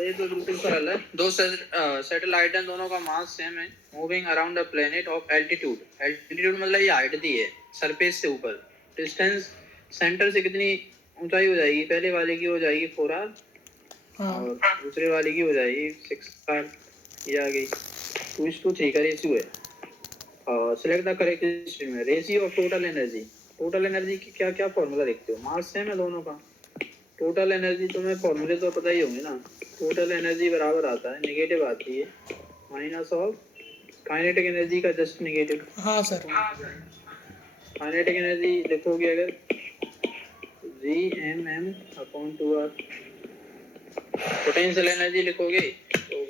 अरे ये तो बिल्कुल सरल है। दो सैटेलाइट हैं, दोनों का मास सेम है, moving around a planet of altitude. Altitude मतलब ये हाइट दी है सरफेस से ऊपर। डिस्टेंस सेंटर से कितनी ऊंचाई हो जाएगी? पहले वाले की हो जाएगी 4r और दूसरे वाले की हो जाएगी 6r। ये आ गई 2:3 का रेशियो है। सिलेक्ट द करेक्ट स्ट्रीम है। Ratio of total energy. Total energy की क्या क्या फॉर्मूला देखते हो? मास सेम है दोनों का। टोटल एनर्जी तुम्हें फॉर्मूले तो पता ही होंगे ना। टोटल एनर्जी बराबर आता है, नेगेटिव आती है माइनस ऑफ काइनेटिक एनर्जी का जस्ट नेगेटिव। हाँ सर। काइनेटिक एनर्जी लिखोगे अगर Gmm/2r। पोटेंशियल एनर्जी लिखोगे तो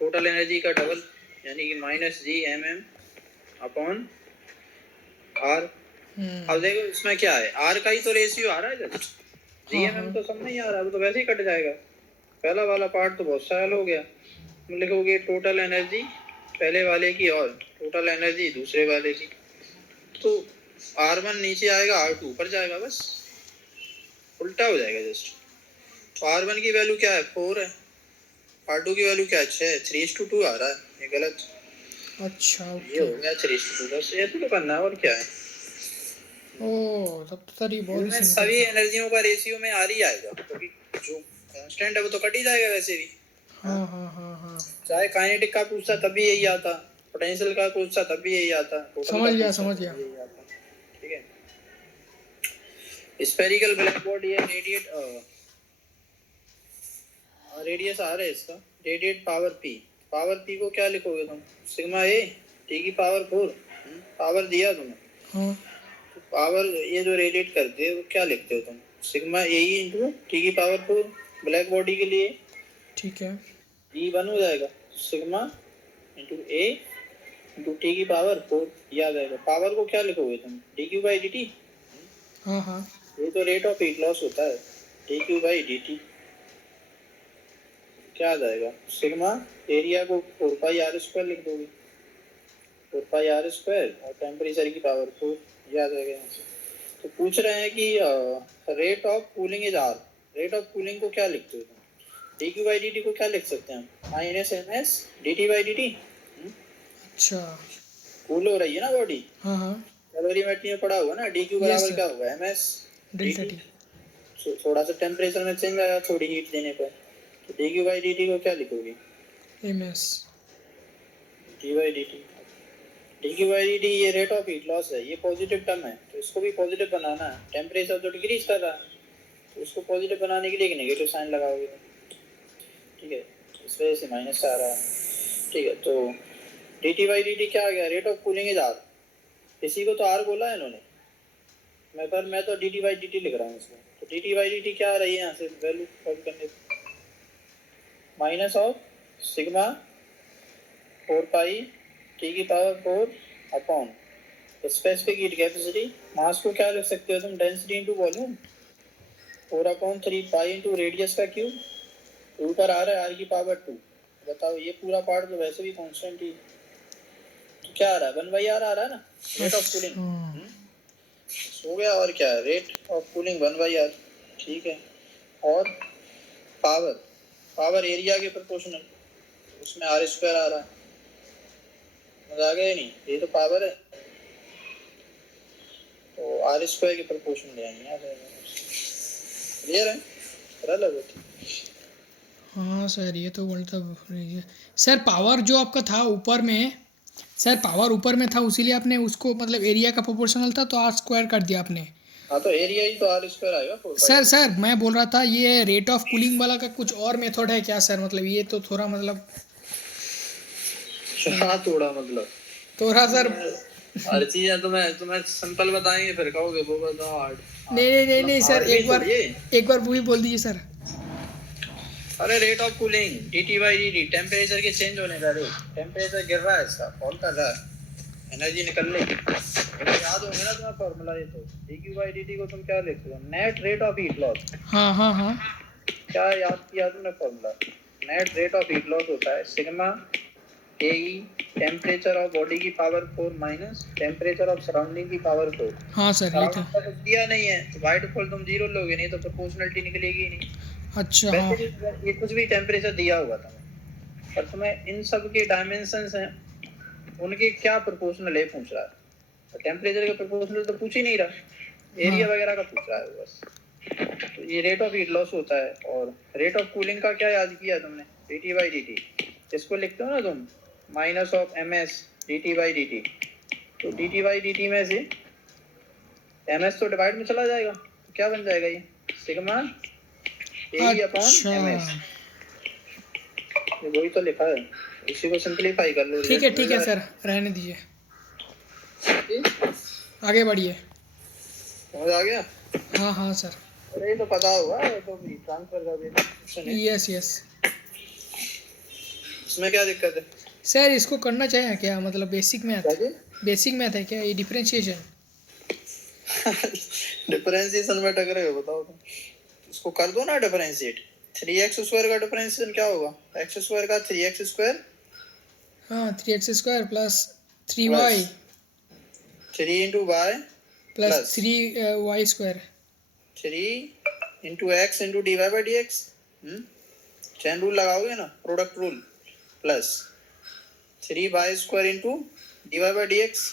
टोटल एनर्जी का डबल यानी कि -Gmm/r। अब देखो इसमें क्या है, r का ही तो रेशियो आ रहा है जब Gmm तो सब नहीं आ रहा, वो तो वैसे ही कट जाएगा। पहला वाला पार्ट तो बहुत सरल हो गया। तुम लिखोगे टोटल एनर्जी पहले वाले की और टोटल एनर्जी दूसरे वाले की, तो r1 नीचे आएगा, r2 ऊपर जाएगा, बस उल्टा हो जाएगा जस्ट। तो r1 की वैल्यू क्या है? 4 है। r2 की वैल्यू क्या है? 6 है। 3:2 आ रहा है, ये गलत। अच्छा ये हो गया 3:2। बस ऐसे तो करना है, और क्या है। तब तो सर ये बहुत ही सिंपल सभी एनर्जियों का रेशियो में r ही आएगा, क्योंकि जो कांस्टेंट है वो तो कट ही जाएगा वैसे भी। हाँ। चाहे काइनेटिक का पूछता तब भी यही आता, पोटेंशियल का पूछता तब भी यही आता, समझ गया। ठीक है। स्फेरिकल ब्लैक बॉडी है, रेडियस r है इसका, radiate power p। Power p को क्या लिखोगे तुम? सिग्मा a t की पावर 4। पावर दिया तुम्हें। तो पावर ये जो रेडिएट करते हैं वो क्या लिखते हो तुम? सिग्मा a इंटू t की पावर 4। ब्लैक बॉडी के लिए ठीक है, E1 हो जाएगा, sigma into a into T की पावर 4। याद आएगा। पावर को क्या लिखोगे तुम? dq/dt। हाँ। ये तो रेट ऑफ हीट लॉस होता है, dq/dt। क्या आ जाएगा? सिग्मा एरिया को 4πr² लिख दोगे, 4πr² और टेम्परेचर की पावर 4। याद आएगा यहाँ से। तो पूछ रहे हैं कि rate of cooling is r। Rate of cooling को क्या लिखते हो तुम? dq/dt को क्या लिख सकते हैं? -ms dt/dt। अच्छा, कूल हो रही है ना बॉडी। हाँ। कैलोरीमेट्री में पढ़ा हुआ ना, dq बराबर क्या होगा? ms dt। थोड़ा सा टेम्परेचर में चेंज आया थोड़ी हीट देने पर, तो dq/dt को क्या लिखोगे? ms d/dt। dq/dt ये रेट ऑफ हीट लॉस है, ये पॉजिटिव टर्म है, तो इसको भी पॉजिटिव बनाना है। टेम्परेचर तो डिक्रीज कर रहा है, तो उसको पॉजिटिव बनाने के लिए एक नेगेटिव साइन लगाओगे, ठीक है। इस वजह से माइनस आ रहा है, ठीक है। तो dt/dt क्या आ गया? Rate of cooling is r। इसी को तो r बोला है इन्होंने, मैं तो dt/dt लिख रहा हूँ इसमें। तो dt/dt क्या आ रही है यहाँ से वैल्यू सॉल्व करने से? माइनस ऑफ सिग्मा 4π t की power 4 upon specific heat capacity. Mass को क्या लिख सकते हो तुम? Density into volume, 4/3 into radius का क्यूब। ऊपर आ रहा है r की पावर 2। बताओ, ये पूरा पार्ट तो वैसे भी कांस्टेंट ही, तो क्या आ रहा है? 1/r आ रहा है ना, रेट ऑफ कूलिंग। हो गया, और क्या है? रेट ऑफ कूलिंग 1/r, ठीक है। और पावर एरिया के प्रोपोर्शनल, उसमें r² आ रहा है। मजा आ गया नहीं? ये तो पावर है, तो r² के प्रोपोर्शनल लेंगे यार। क्लियर है? सरल है बहुत। हाँ सर, ये तो मतलब सर पावर जो आपका था ऊपर में, सर पावर ऊपर में था उसीलिए आपने उसको मतलब एरिया का प्रोपोर्शनल था तो r² कर दिया आपने। हाँ, तो एरिया ही तो r² आएगा। सर मैं बोल रहा था ये रेट ऑफ कूलिंग वाला का कुछ और मेथड है क्या सर? मतलब ये तो थोड़ा मतलब थोड़ा सर हर चीज है, तुम्हें सिंपल बताएंगे फिर कहोगे वो बताओ हार्ड। नहीं सर, एक बार वो भी बोल दीजिए सर। अरे rate of cooling dt/dt, temperature के चेंज होने का रेट। टेम्परेचर गिर रहा है, इसका फॉल कर रहा है, एनर्जी निकल रही है। याद होंगे ना तुम्हारा फॉर्मूला ये तो। dq/dt को तुम क्या लिखते हो? Net rate of heat loss. हाँ। क्या याद किया तुमने formula? Net rate of heat loss होता है sigma A temperature of body की power 4 minus temperature of surrounding की पावर 4। हाँ सर, ये तो कुछ दिया नहीं है तो बाय डिफॉल्ट तुम 0 लोगे, नहीं तो प्रोपोर्शनलिटी निकलेगी ही नहीं। अच्छा हाँ वैसे भी अगर ये कुछ भी टेम्परेचर दिया होगा तुम्हें, पर तुम्हें इन सब के डायमेंशंस हैं, उनके क्या प्रोपोर्शनल है पूछ रहा है। टेम्परेचर के प्रोपोर्शनल तो पूछ ही नहीं रहा, एरिया हाँ वगैरह का पूछ रहा है वो बस। तो ये रेट ऑफ हीट लॉस होता है। और रेट ऑफ कूलिंग का क्या याद किया तुमने, dt बाई dt। इसको लिखते हो ना तुम, minus of ms dt by dt। तो dt बाई dt में से ms तो डिवाइड में चला जाएगा, तो क्या बन जाएगा ये, सिग्मा ए अपॉन अच्छा ms। ये वही तो लिखा है, इसी को सिंपलीफाई कर लो, ठीक रिजल्ट मिल है जाएगा। सर, रहने दीजिए, ठीक? आगे बढ़िए। समझ आ गया? हाँ हाँ सर। अरे ये तो पता होगा, ये तो ट्रांसफर का भी क्वेश्चन है, यस यस। इसमें क्या दिक्कत है? सर इसको करना चाहिए क्या, मतलब बेसिक मैथ, क्या जी? बेसिक मैथ है क्या ये, डिफरेंशिएशन? डिफरेंशिएशन में टकरे हो, बताओ तुम। इसको कर दो ना डिफरेंशिएट। 3x² का डिफरेंशिएशन क्या होगा, x² का 3x², हाँ 3x² प्लस 3y प्लस 3 into y plus plus 3y²। 3 into x into d y by d x. Chain rule लगाओगे ना, product rule, plus 3y² into d y by d x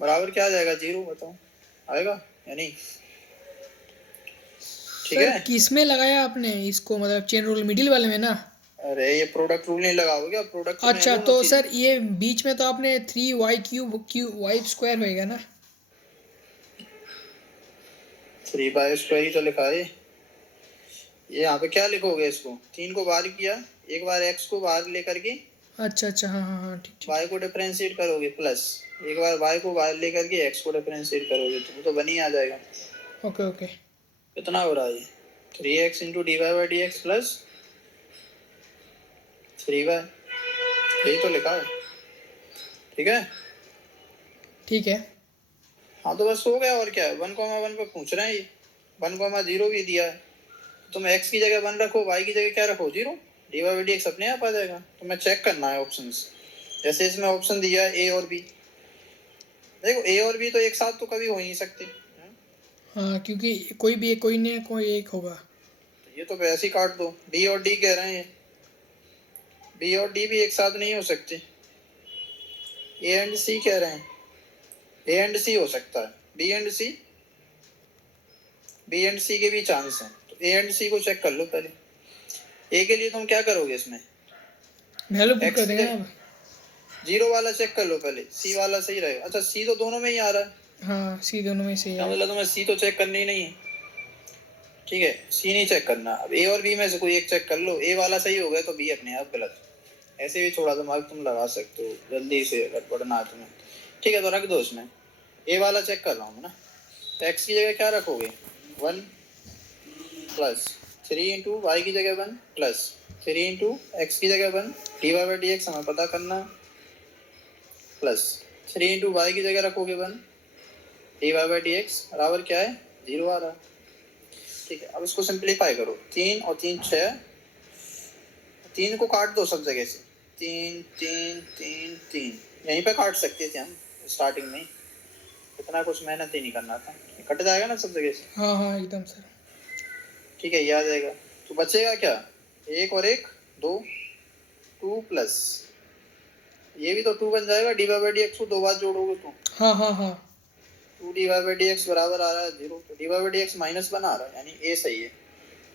बराबर क्या आ जाएगा, 0। बताओ आएगा या नहीं? ठीक सर है। किस में लगाया आपने इसको, मतलब चेन रूल मिडिल वाले में ना? अरे ये प्रोडक्ट रूल नहीं लगाओगे, अब प्रोडक्ट में है अच्छा दोनों तो चीज। सर ये बीच में तो आपने 3y³ होएगा ना? 3y² ही तो लिखा है। ये यहाँ पे क्या लिखोगे, इसको 3 को बाहर किया, एक बार x को बाहर लेकर के अच्छा हाँ हाँ हाँ ठीक ठीक। y को डिफरेंशिएट करोगे, प्लस एक बार y को बाहर लेकर के x को डिफरेंशिएट करोगे, तो वो तो बन ही आ जाएगा। Okay okay. कितना हो रहा है ये, 3x into d y by d x plus 3y, यही तो लिखा है। ठीक है। ठीक है। हाँ तो बस हो गया, और क्या है, 1,1 पे पूछ रहे हैं ये, 1,0 भी दिया है, तुम x की जगह 1 रखो, y की जगह क्या रखो, 0, d y by d x अपने आप आ जाएगा। तुम्हें चेक करना है ऑप्शंस, जैसे इसमें ऑप्शन दिया है a और b। देखो a और b तो एक साथ तो कभी हो ही नहीं सकते, हाँ क्योंकि कोई भी कोई ने कोई एक होगा। तो ये तो वैसे ही काट दो। b और d कह रहे हैं, b और d भी एक साथ नहीं हो सकते। a एंड c कह रहे हैं, a एंड c हो सकता है, b एंड c के भी चांस हैं। तो a एंड c को चेक कर लो पहले। a के लिए तुम क्या करोगे, इसमें वैल्यू पुट कर x देंगे ना अब। 0 वाला चेक कर लो पहले, c वाला सही रहेगा। अच्छा c तो दोनों में ही आ रहा है, हाँ सी दोनों में से क्या है। मतलब तुम्हें c तो चेक करनी ही नहीं है। ठीक है, c नहीं चेक करना। अब a और b में से कोई एक चेक कर लो, a वाला सही हो गया तो b अपने आप गलत। ऐसे भी थोड़ा दिमाग तुम लगा सकते हो जल्दी से, अगर पढ़ना है तुम्हें। ठीक है, तो रख दो इसमें, a वाला चेक कर रहा हूँ ना। तो x की जगह क्या रखोगे, 1 प्लस 3 इंटू वाई की जगह 1 प्लस 3 इंटू एक्स की जगह 1, d y by d x हमें पता करना है, प्लस 3 इंटू वाई की जगह रखोगे 1, d y by d x बराबर क्या है, 0 आ रहा है। ठीक है, अब इसको सिंप्लीफाई करो, 3 और 3 6, 3 को काट दो सब जगह से, 3 3 3 3, यहीं पे काट सकते थे हम स्टार्टिंग में, इतना कुछ मेहनत ही नहीं करना था, कट जाएगा ना सब जगह से। हाँ हाँ एकदम सर। ठीक है, ये आ जाएगा। तो बचेगा क्या, 1 और 1 2, 2 प्लस ये भी तो 2 बन जाएगा, d y by d x को 2 बार जोड़ोगे तो हाँ हाँ हाँ 2 d y by d x बराबर आ रहा है 0, तो d y by d x minus बना रहा है, यानी ए सही है।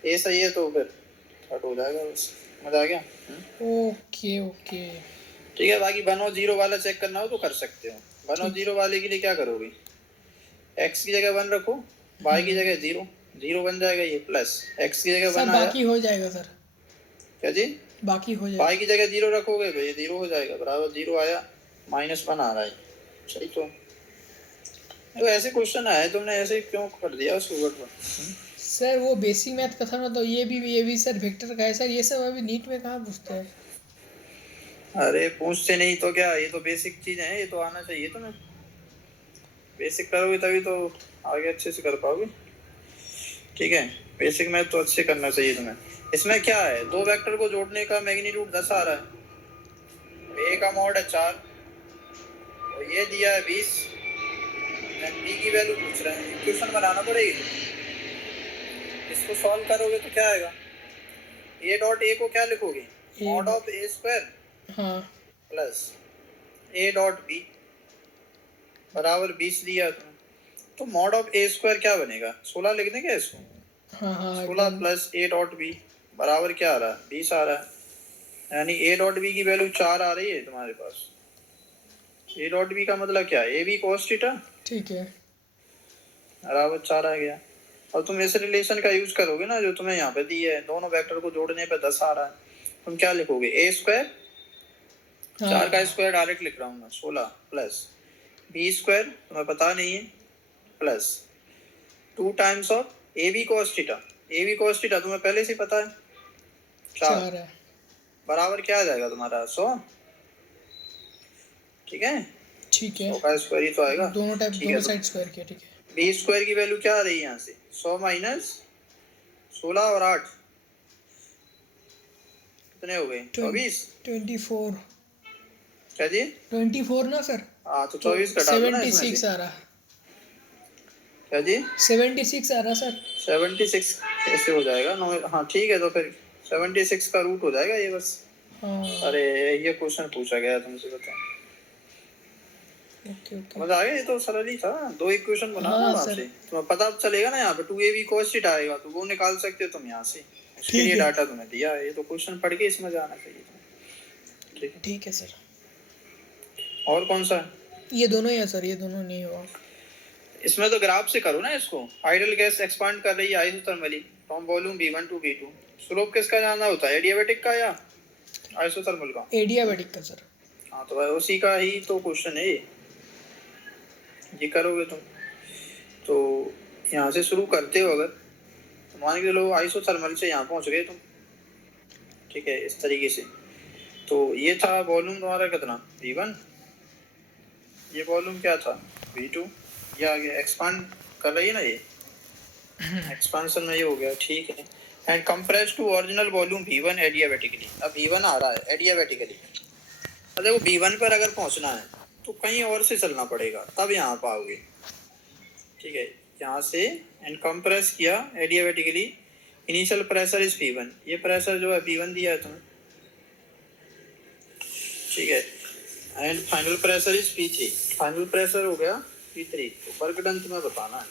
ए सही है तो फिर कट हो जाएगा बस। मजा आ गया? Okay okay. ठीक है, बाकी 1 और 0 वाला चेक करना हो तो कर सकते हो। 1 और 0 वाले के लिए क्या करोगे, एक्स की जगह 1 रखो, वाई की जगह 0, 0 बन जाएगा ये, प्लस एक्स की जगह सर 1 आया, बाकी हो जाएगा सर, क्या जी, बाकी हो जाएगा। वाई की जगह 0 रखोगे तो ये 0 हो जाएगा, बराबर 0 आया, माइनस 1 आ रहा है। सही तो ऐसे क्वेश्चन आए, तुमने ऐसे क्यों कर दिया उसको गड़बड़? सर वो बेसिक मैथ का था ना, तो ये भी सर वेक्टर का है सर, ये सब अभी नीट में कहाँ पूछते हैं। अरे पूछते नहीं तो क्या, ये तो बेसिक चीज है, ये तो आना चाहिए तुम्हें। बेसिक करोगे तभी तो आगे अच्छे से कर पाओगे। ठीक है, बेसिक मैथ तो अच्छे करना चाहिए तुम्हें। इसमें क्या है, दो वेक्टर को जोड़ने का मैग्नीट्यूड 10 आ रहा है, ए का मॉड है 4 और ये दिया है 20, बी की वैल्यू पूछ रहे हैं, क्वेश्चन बनाना पड़ेगी। इसको सॉल्व करोगे तो क्या आएगा, ए डॉट ए को क्या लिखोगे, मॉड ऑफ ए स्क्वायर हाँ प्लस ए डॉट बी बराबर 20 दिया तुमने, तो मॉड ऑफ ए स्क्वायर क्या बनेगा, 16 लिख देंगे इसको, हाँ हाँ 16 प्लस ए डॉट बी बराबर क्या आ रहा है, 20 आ रहा है, यानी ए डॉट बी की वैल्यू 4 आ रही है तुम्हारे पास। ए डॉट बी का मतलब क्या है, ए बी cos थीटा ठीक है। बराबर 4 आ गया। और तुम इस रिलेशन का यूज करोगे ना जो तुम्हें यहाँ पे दी है, दोनों वेक्टर को जोड़ने पे 10 आ रहा है, तुम क्या लिखोगे, ए स्क्वायर, हाँ 4 का स्क्वायर डायरेक्ट लिख रहा हूँ मैं, 16 प्लस बी स्क्वायर तुम्हें पता नहीं है plus 2 times of a b cos theta, a b cos theta तुम्हें पहले से पता है 4 4 है। बराबर क्या आ जाएगा तुम्हारा 100, ठीक है, ठीक है, 100 का स्क्वायर ही तो आएगा, दोनों टाइप ठीक दोनों है। साइड स्क्वायर किया, ठीक है। बी स्क्वायर की वैल्यू क्या आ रही है यहाँ से, 100 माइनस 16 और 8 कितने हो गए, 24 24 क्या जी, 24 ना सर, हाँ तो 24 घटा दो ना इसमें 76 से, आ रहा, क्या जी 76 आ रहा सर। 76 कैसे हो जाएगा, नो हाँ ठीक है, तो फिर 76 का रूट हो जाएगा ये बस। हाँ अरे ये क्वेश्चन पूछा गया तुमसे, बताओ ओके ओके। समझ आ गया, ये तो सरल ही था, दो इक्वेशन बनाना हाँ, आपसे, तुम्हें पता चलेगा ना यहाँ पे 2ab cos थीटा आएगा तो वो निकाल सकते हो तुम यहाँ से, उसके ठीक लिए है। डाटा तुम्हें दिया है, ये तो क्वेश्चन पढ़ के समझ आना चाहिए, ठीक है। ठीक है सर, और कौन सा है, ये दोनों ही है सर, ये दोनों नहीं हुआ। इसमें तो ग्राफ से करो ना इसको, आइडल गैस एक्सपांड कर रही है isothermally from volume v1 to v2, slope किसका जानना होता है, एडियाबैटिक का या आइसोथर्मल का, एडियाबैटिक का सर। हाँ तो भाई उसी का ही तो क्वेश्चन है ये करोगे तुम, तो यहाँ से शुरू करते हो अगर, तो मान के चलो आइसोथर्मल से यहाँ पहुँच गए तुम, ठीक है, इस तरीके से, तो ये था वॉल्यूम तुम्हारा कितना v1, ये वॉल्यूम क्या था v2, ये आगे एक्सपांड कर रही है ना, ये एक्सपांशन में ये हो गया, ठीक है, and compress to original volume v1 adiabatically, अब v1 आ रहा है एडियाबैटिकली, अब देखो v1 पर अगर पहुंचना है तो कहीं और से चलना पड़ेगा तब यहाँ पाओगे, ठीक है, यहाँ से एंड कंप्रेस किया adiabatically, initial pressure is p1, ये प्रेशर जो है p1 दिया है तुम्हें, ठीक है, and final pressure is p3, final pressure हो गया p3, तो वर्क डन तुम्हें बताना है,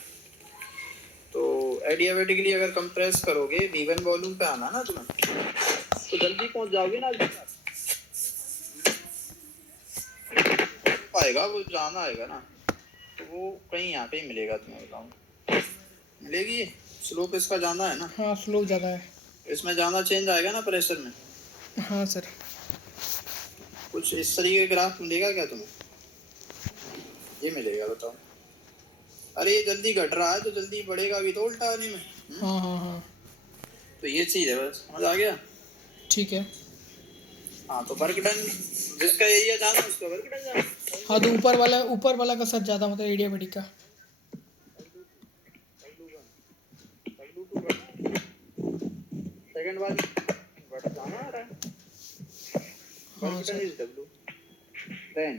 तो एडियाबैटिकली अगर कंप्रेस करोगे v1 वॉल्यूम पे आना ना तुम्हें, तो जल्दी पहुंच जाओगे ना, पाएगा वो जाना आएगा ना, तो वो कहीं यहाँ पे ही मिलेगा तुम्हें, बताऊँ मिलेगी, स्लोप इसका जाना है ना, हाँ स्लोप ज़्यादा है। इसमें जाना चेंज आएगा ना प्रेशर में, हाँ सर। कुछ इस तरीके का ग्राफ मिलेगा क्या तुम्हें, ये मिलेगा बताओ, अरे ये जल्दी घट रहा है तो जल्दी बढ़ेगा भी तो उल्टा आने में, हाँ हाँ हाँ तो ये चीज़ है बस, समझ आ गया, ठीक है। हाँ तो वर्क डन जिसका एरिया जाना उसका वर्क डन जाना, हाँ तो ऊपर वाला का सर ज़्यादा मतलब एडियाबैटिक का। सेकंड वाली बड़ा जाना आ रहा है, work done is w, then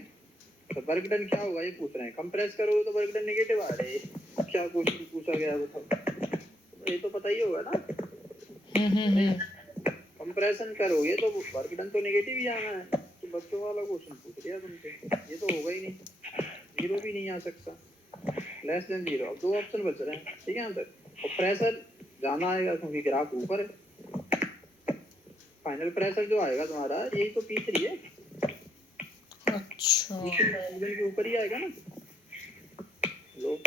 तो वर्क डन क्या होगा ये पूछ रहे हैं, कंप्रेस करोगे तो वर्क डन नेगेटिव आ रहा है, क्या क्वेश्चन पूछा गया है बताओ, ये तो पता ही होगा ना, कंप्रेशन करोगे तो वर्क डन तो नेगेटिव ही आना है, तो बच्चों वाला क्वेश्चन पूछ लिया तुमसे, ये तो होगा ही नहीं, जीरो भी नहीं आ सकता, लेस देन जीरो, अब दो ऑप्शन बच रहे हैं, ठीक है यहाँ तक, और प्रेशर जाना आएगा क्योंकि ग्राफ ऊपर है, फाइनल प्रेशर जो आएगा तुम्हारा यही तो p3 है, अच्छा के ऊपर ही आएगा ना, लो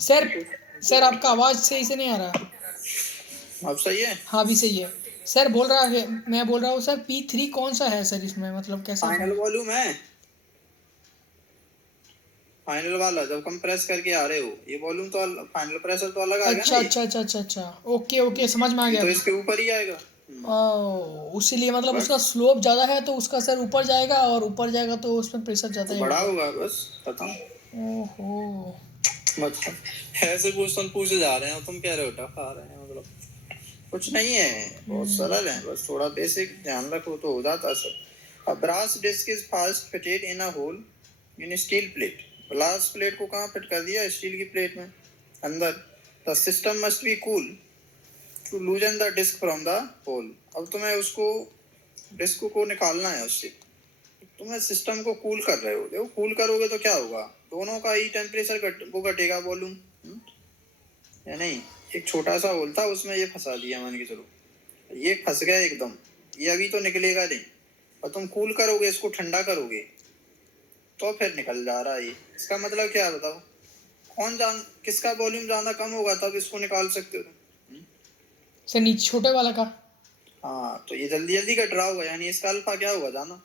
सर आपका आवाज़ सही से नहीं आ रहा। अब सही है, हाँ भी सही है सर, बोल रहा है, मैं बोल रहा हूँ सर P3 कौन सा है सर इसमें, मतलब कैसा फाइनल वॉल्यूम है, फाइनल वाला जब कंप्रेस करके आ रहे हो, ये वॉल्यूम तो फाइनल प्रेशर तो अलग आएगा अच्छा ना, अच्छा अच्छा अच्छा अच्छा ओके समझ में आ गया। तो इसके ऊपर ही आएगा, उसीलिए मतलब उसका स्लोप ज़्यादा है तो उसका सर ऊपर जाएगा, और ऊपर जाएगा तो उसमें प्रेशर ज़्यादा ही बड़ा होगा। होगा बस, खत्म, ओहो मतलब ऐसे क्वेश्चन पूछे जा रहे हैं तुम कह रहे हो टफ आ रहे हैं, मतलब कुछ नहीं है, बहुत सरल है, बस थोड़ा बेसिक ध्यान रखो तो हो जाता सब। A brass disc is first fitted in a hole in a steel plate. Glass plate को कहाँ फिट कर दिया, स्टील की प्लेट में अंदर, the system must be cool to loosen the disc from the hole. अब तुम्हें उसको डिस्क को निकालना है उससे। तुम्हें सिस्टम को कूल कर रहे हो, देखो कूल करोगे तो क्या होगा, दोनों का ही टेम्परेचर वो घटेगा वॉल्यूम, या नहीं। एक छोटा सा होल था उसमें ये फंसा दिया मान के चलो, ये फंस गया एकदम, ये अभी तो निकलेगा नहीं, और तुम कूल करोगे इसको, ठंडा करोगे तो फिर निकल जा रहा है ये। इसका मतलब क्या है बताओ, कौन जान किसका वॉल्यूम ज्यादा कम होगा तब इसको निकाल सकते हो तुम। सर नीचे छोटे वाला का। हाँ तो ये जल्दी जल्दी घट रहा होगा, यानी इसका अल्फा क्या होगा जाना।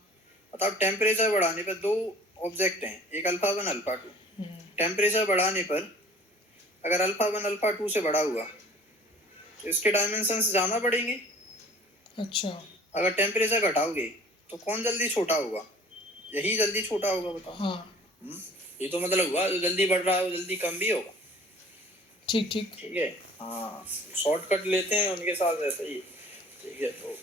बताओ टेम्परेचर बढ़ाने पर दो ऑब्जेक्ट हैं, एक अल्फा 1 अल्फा 2। टेम्परेचर बढ़ाने पर अगर अल्फा 1 अल्फा 2 से बड़ा हुआ तो इसके डायमेंशंस ज्यादा बढ़ेंगे। अच्छा, अगर टेम्परेचर घटाओगे तो कौन जल्दी छोटा होगा, यही जल्दी छोटा होगा बताओ। हाँ ये तो मतलब हुआ जो जल्दी बढ़ रहा है वो जल्दी कम भी होगा। ठीक ठीक। ठीक है, हाँ शॉर्टकट लेते हैं उनके साथ ऐसा ही। ठीक है, तो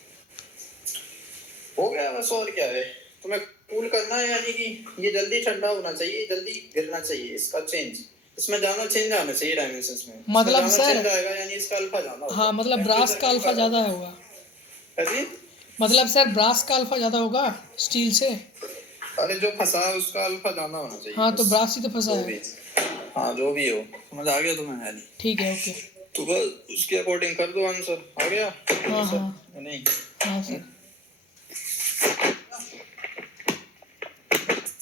हो गया बस, और क्या है। तुम्हें कूल करना है, यानी कि ये जल्दी ठंडा होना चाहिए, जल्दी गिरना चाहिए, इसका चेंज, इसमें ज्यादा चेंज आना चाहिए डायमेंशंस में। मतलब सर चेंज आएगा यानी इसका अल्फा ज्यादा होगा। हाँ, मतलब ब्रास का अल्फा ज़्यादा होगा। कैसे? मतलब सर ब्रास का अल्फा ज़्यादा होगा स्टील से। अरे जो फंसा है उसका अल्फा ज्यादा होना चाहिए। हाँ तो बस। ब्रास ही तो फंसा जो है। भी, हाँ जो भी हो, समझ आ गया तुम्हें है नहीं। ठीक है, ओके। तो बस उसके अकॉर्डिंग कर दो आंसर, आ गया हाँ आंसर? हाँ नहीं हाँ सर।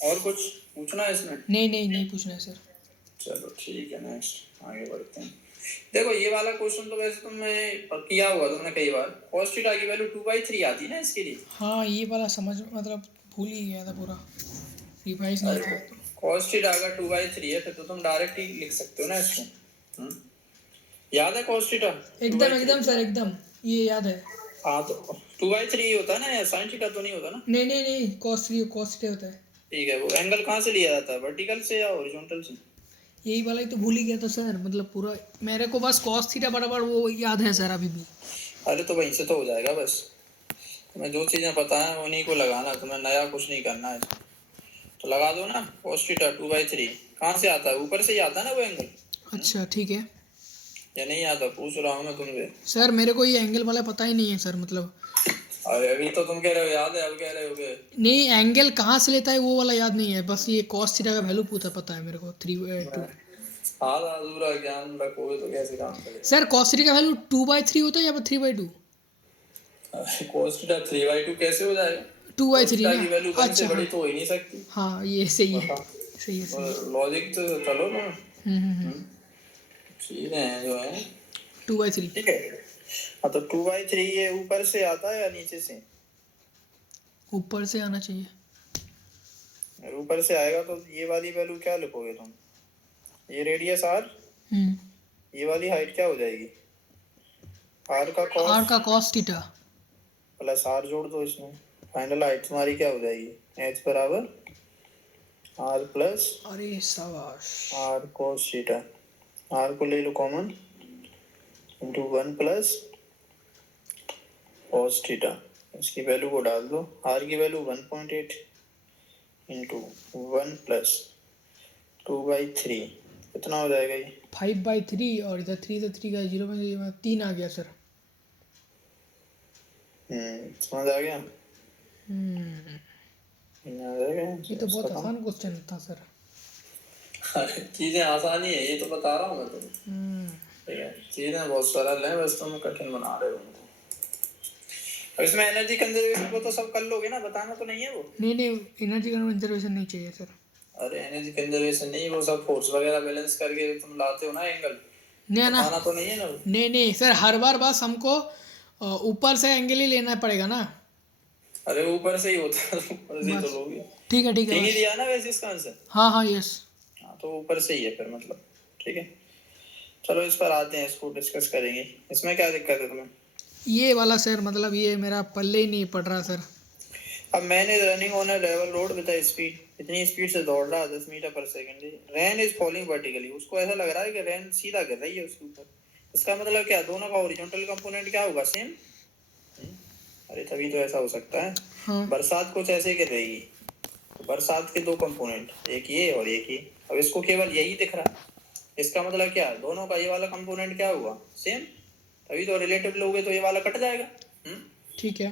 और कुछ पूछना है इसमें? नहीं नहीं नहीं पूछना है सर। चलो ठीक है, नेक्स्ट आगे बढ़ते हैं। देखो ये वाला क्वेश्चन तो वैसे तुमने किया हुआ तुमने कई बार। cos थीटा की वैल्यू 2/3 आती है ना इसके लिए। हाँ ये वाला समझ मतलब भूल ही गया था पूरा, रिवाइज नहीं था तो। cos थीटा अगर 2/3 है फिर तो तुम डायरेक्ट ही लिख सकते हो ना इसको। याद है cos थीटा? एकदम एकदम सर एकदम, ये याद है। हाँ तो 2/3 होता है ना, या sin थीटा तो नहीं होता ना? नहीं नहीं नहीं, cos 3 होता है। ठीक है, वो एंगल कहाँ से लिया जाता है, वर्टिकल से या हॉरिजॉन्टल से? यही वाला ही तो भूल ही गया था सर, मतलब पूरा मेरे को बस cos थीटा बराबर वो याद है सर अभी भी। अरे तो वहीं से तो हो जाएगा बस। तुम्हें जो चीज़ें पता है उन्हीं को लगाना, तुम्हें नया कुछ नहीं करना है। तो लगा दो ना, cos थीटा 2/3 कहाँ से आता है, ऊपर से ही आता है ना वो एंगल। अच्छा ठीक है या नहीं आता, पूछ रहा हूँ मैं तुमसे। सर, मेरे को ये एंगल वाला पता ही नहीं है सर, मतलब अरे अभी तो तुम कह रहे हो याद है, अब कह रहे हो कि नहीं, एंगल कहाँ से लेता है वो वाला याद नहीं है, बस ये cos थीटा का वैल्यू पूछा पता है मेरे को 3/2। आधा अधूरा ज्ञान रखोगे तो कैसे काम करेगा। सर cos थीटा का वैल्यू 2/3 होता है या 3/2? cos थीटा 3/2 कैसे हो जाएगा? 2/3 cos थीटा की ना, वैल्यू 1 से अच्छा बड़ी हाँ तो हो ही नहीं सकती। हाँ, ये सही है, बताओ, सही है सही है। लॉजिक तो चलो ना। हम्म। चीजें हैं जो है। 2/3 ठीक है, हाँ तो 2/3 ये ऊपर से आता है या नीचे से? ऊपर से आना चाहिए। अगर ऊपर से आएगा तो ये वाली वैल्यू क्या लिखोगे तुम, ये रेडियस r, हम्म, ये वाली हाइट क्या हो जाएगी, r का आर cos का cos थीटा। प्लस r जोड़ दो इसमें, फाइनल हाइट तुम्हारी क्या हो जाएगी, h बराबर r प्लस अरे शाबाश। r cos theta. r को ले लो common, into 1 plus cos theta, इसकी वैल्यू को डाल दो, r की वैल्यू 1.8 इंटू 1 प्लस 2/3 कितना हो जाएगा ये? 5/3 और इधर 3 से 3 का 0 में 3 आ गया सर। समझ आ गया? हम्म, आ जाएगा। ये तो बहुत आसान क्वेश्चन था सर। चीजें आसानी है, ये तो बता रहा हूँ मैं तुम्हें। ठीक है, चीजें बहुत सरल हैं, बस तुम कठिन बना रहे हो उनको। अब इसमें एनर्जी कंजर्वेशन को तो सब कर लोगे ना, बताना तो नहीं है वो। नहीं नहीं, एनर्जी कंजर्वेशन नहीं चाहिए सर। अरे एनर्जी कंजर्वेशन नहीं, वो सब फोर्स वगैरह बैलेंस करके तुम लाते हो ना एंगल, नहीं ना, बताना तो नहीं है ना वो। नहीं नहीं सर, हर बार बस हमको ऊपर से एंगल ही लेना पड़ेगा ना। अरे ऊपर से ही होता है, ऊपर से ही तो बस लोगे। ठीक है ठीक ही बस। दिया ना वैसे इसका आंसर। हाँ हाँ यस। हाँ तो ऊपर से ही है फिर मतलब। ठीक है, चलो इस पर आते हैं, इसको डिस्कस करेंगे। इसमें क्या दिक्कत है तुम्हें? ये वाला सर मतलब ये मेरा पल्ले ही नहीं पड़ रहा सर। अब मैंने running on a level road with a speed, इतनी स्पीड से दौड़ रहा 10 मीटर पर second, rain is falling vertically, उसको ऐसा लग रहा है कि रेन सीधा गिर रही है उसके ऊपर। इसका मतलब क्या, दोनों का हॉरिजॉन्टल कंपोनेंट क्या होगा, सेम। अरे तभी तो ऐसा हो सकता है। हाँ बरसात कुछ ऐसे गिर रहेगी, तो बरसात के दो कंपोनेंट, एक ये और एक ये। अब इसको केवल यही दिख रहा है, इसका मतलब क्या, दोनों का ये वाला कंपोनेंट क्या हुआ, सेम। तभी तो रिलेटिव लोगे तो ये वाला कट जाएगा। ठीक है।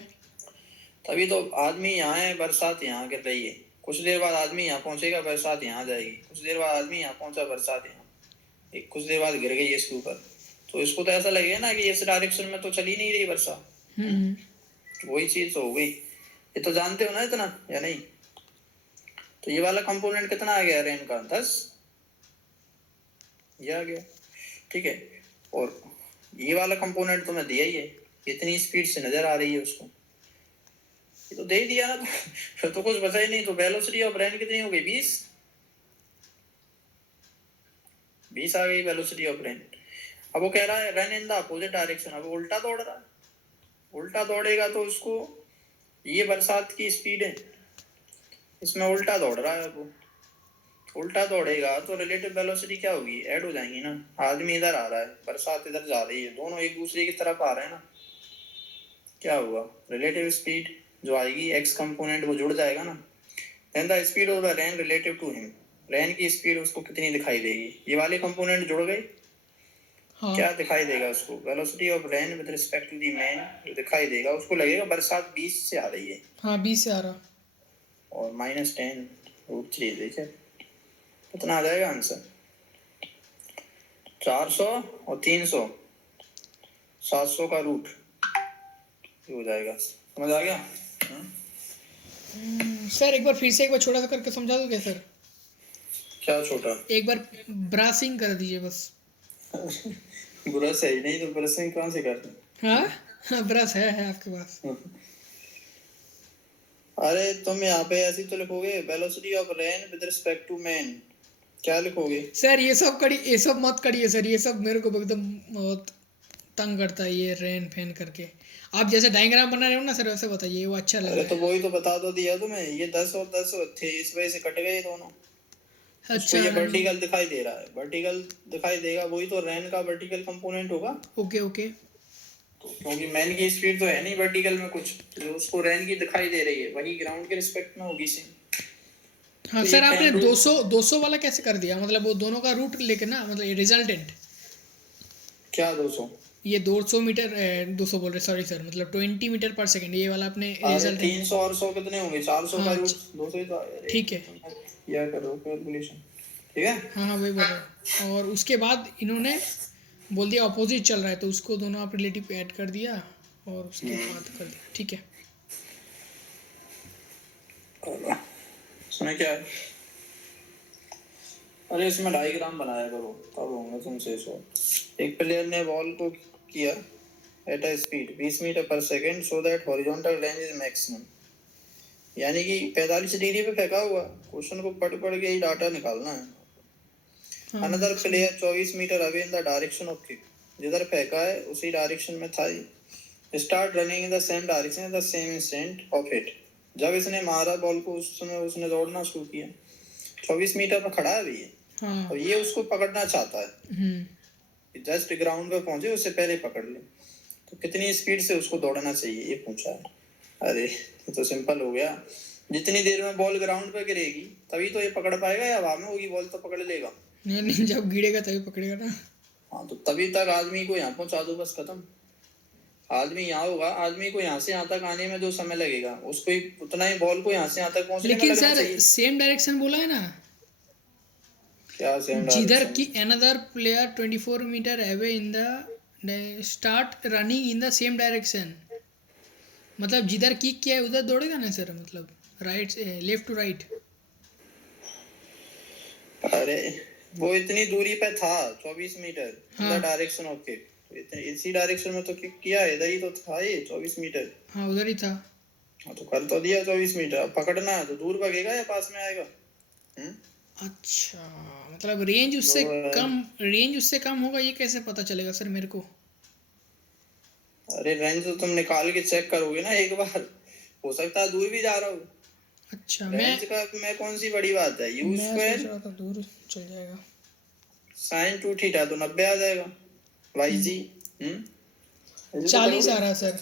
तभी तो आदमी यहाँ है, बरसात यहाँ गिर रही है, कुछ देर बाद आदमी यहाँ पहुंचेगा, बरसात यहाँ जाएगी, कुछ देर बाद आदमी यहाँ पहुंचा, बरसात यहाँ, एक कुछ देर बाद गिर गई इसके ऊपर, तो इसको तो ऐसा लगेगा ना कि इस डायरेक्शन में तो चल ही नहीं रही बरसात। वही चीज तो हो गई। ये तो जानते हो ना इतना या नहीं? तो ये वाला कंपोनेंट कितना आ गया रेन का? 10 ये आ गया, ठीक है। और ये वाला कंपोनेंट तो मैं दिया ही है, कितनी स्पीड से नजर आ रही है उसको, ये तो दे ही दिया ना, तो फिर तो कुछ बचा ही नहीं। तो वेलोसिटी ऑफ रेन कितनी हो गई? 20 आ गई वेलोसिटी ऑफ रेन। अब वो कह रहा है run in the opposite direction, अब उल्टा दौड़ रहा है। उल्टा दौड़ेगा तो उसको, ये बरसात की स्पीड है, इसमें उल्टा दौड़ रहा है। अब उल्टा दौड़ेगा तो रिलेटिव वेलोसिटी क्या होगी? ऐड हो जाएंगी ना। आदमी इधर आ रहा है, बरसात इधर जा रही है, दोनों एक दूसरे की तरफ आ रहे हैं ना, क्या हुआ? रिलेटिव स्पीड जो आएगी एक्स कंपोनेंट वो जुड़ जाएगा ना। Then the speed of the rain relative to him, rain की स्पीड उसको कितनी दिखाई देगी? ये वाले कंपोनेंट जुड़ गए। हाँ। क्या दिखाई देगा उसको? Velocity of rain with respect to the man जो दिखाई देगा उसको लगेगा बरसात 20 से आ रही है। हाँ 20 से आ रहा, और -10√3 देखिए कितना आ जाएगा आंसर? 400 और 300, 700 का रूट हो जाएगा। समझ आ गया? सर एक बार फिर से एक बार छोटा सा करके समझा दो क्या सर? क्या छोटा? एक बार ब्रासिंग कर दीजिए बस। ब्रश है ही नहीं तो ब्रशिंग कहाँ से करते? हाँ ब्रश है आपके पास। अरे तुम यहाँ पे ऐसे तो लिखोगे velocity of rain with respect to man, क्या लिखोगे? सर ये सब मत करिए सर, ये सब मेरे को एकदम बहुत तंग करता है ये रेन फैन करके। आप जैसे डायग्राम बना रहे हो ना सर वैसे बताइए, वो अच्छा लग रहा है। अरे तो वही तो बता दो दिया तुम्हें, ये 10 और 10 थे, इस वजह से कट गए दोनों। अच्छा, ये वर्टिकल दिखाई दे रहा है, वर्टिकल दिखाई देगा, वही तो रेन का वर्टिकल कंपोनेंट होगा। Okay okay. तो क्योंकि मैन की स्पीड तो है नहीं वर्टिकल में कुछ, जो उसको रेन की दिखाई दे रही है वही ग्राउंड के रिस्पेक्ट में होगी सेम। हाँ तो सर आपने 200 वाला कैसे कर दिया? मतलब वो दोनों का रूट लेके ना, मतलब रिजल्टेंट क्या 200? ये 200 मीटर 200 बोल रहे, सॉरी सर, मतलब 20 मीटर पर सेकंड, ये वाला आपने रिजल्ट। 300 और 100 कितने होंगे? 400 का रूट 200 ही तो आएगा। ठीक है, या करो कैलकुलेशन, ठीक है। हाँ वही बोल रहा हूँ। और उसके बाद इन्होंने बोल दिया अपोजिट चल रहा है, तो उसको दोनों आप रिलेटिव ऐड कर दिया और उसके बाद कर दिया, ठीक है। इसमें क्या है? अरे इसमें डायग्राम बनाया करो तब होंगे तुमसे सो। एक प्लेयर ने बॉल को किया एट अ स्पीड 20 मीटर पर second so that horizontal range is maximum, यानी कि 45 डिग्री पे फेंका हुआ। क्वेश्चन को पढ़ के ही डाटा निकालना है। Another player 24 metre away in the direction of kick, जिधर फेंका है उसी डायरेक्शन में था, start running in the same direction at the same instant of hit, जब इसने मारा बॉल को उस समय उसने दौड़ना शुरू किया। 24 मीटर पर खड़ा है अभी ये। हाँ। और ये उसको पकड़ना चाहता है, जस्ट ग्राउंड पे पहुंचे उससे पहले पकड़ ले, तो कितनी स्पीड से उसको दौड़ना चाहिए ये पूछा है। अरे ये तो सिंपल हो गया, जितनी देर में बॉल ग्राउंड पे गिरेगी तभी तो ये पकड़ पाएगा, या हवा में होगी बॉल तो पकड़ लेगा? नहीं जब गिरेगा तभी पकड़ेगा ना। हाँ तो तभी तक आदमी को यहाँ पहुंचा दो, बस खत्म। आदमी यहाँ होगा, आदमी को यहाँ से यहाँ तक आने में जो समय लगेगा उसको ही उतना ही बॉल को यहाँ से यहाँ तक पहुंचने में लगना चाहिए। लेकिन सर सेम डायरेक्शन बोला है ना? क्या सेम डायरेक्शन? जिधर की another player 24 metre away in the start running in the same direction, मतलब जिधर किक किया है उधर दौड़ेगा ना सर, मतलब राइट लेफ्ट टू राइट। अरे वो इतनी दूरी पे था 24 metre in the direction of kick, इसी डायरेक्शन में तो किक किया है, इधर ही तो था ये 24 मीटर। हाँ उधर ही था। हाँ तो कर तो दिया 24 मीटर, अब पकड़ना है तो दूर भागेगा या पास में आएगा? अच्छा मतलब रेंज उससे कम होगा, ये कैसे पता चलेगा सर मेरे को? अरे रेंज तो तुम निकाल के चेक करोगे ना एक बार, हो सकता है दूर भी जा रहा हूँ। अच्छा रेंज का मैं कौन सी बड़ी बात है, यू स्क्वायर दूर चल जाएगा, sin 2 थीटा तो 90 आ जाएगा, yg 40 आ रहा सर।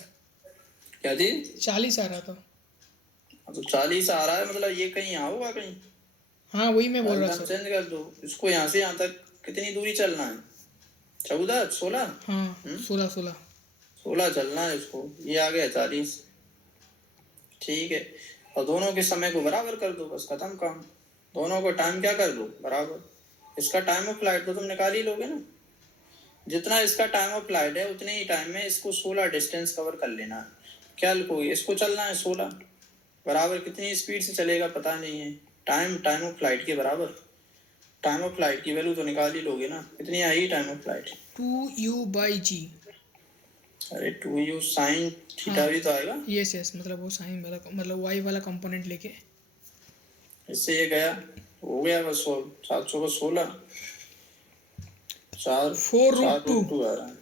क्या जी? 40 आ रहा था। तो 40 आ रहा है, मतलब ये कहीं यहाँ होगा कहीं। हाँ वही मैं बोल रहा था। चेंज कर दो इसको, यहाँ से यहाँ तक कितनी दूरी चलना है? 14 16? हाँ 16 16 चलना है इसको, ये आ गया 40। ठीक है, और दोनों के समय को बराबर कर दो, बस खत्म काम। दोनों को टाइम क्या कर दो बराबर, इसका टाइम ऑफ फ्लाइट तो तुम निकाल ही लोगे ना। जितना इसका टाइम ऑफ फ्लाइट है उतने ही टाइम में इसको 16 डिस्टेंस कवर कर लेना है। क्या लिखोगे, इसको चलना है 16 बराबर कितनी स्पीड से चलेगा पता नहीं है, टाइम ऑफ फ्लाइट के बराबर। टाइम ऑफ फ्लाइट की वैल्यू तो निकाल ही लोगे ना, कितनी आई टाइम ऑफ फ्लाइट। 2u/g। अरे 2u साइन थीटा हाँ भी तो आएगा। यस यस, मतलब वो साइन वाला, मतलब वाई वाला कंपोनेंट लेके। इससे ये गया, हो गया बस 700 का 16, 4 4√2 4√2 आ रहा है।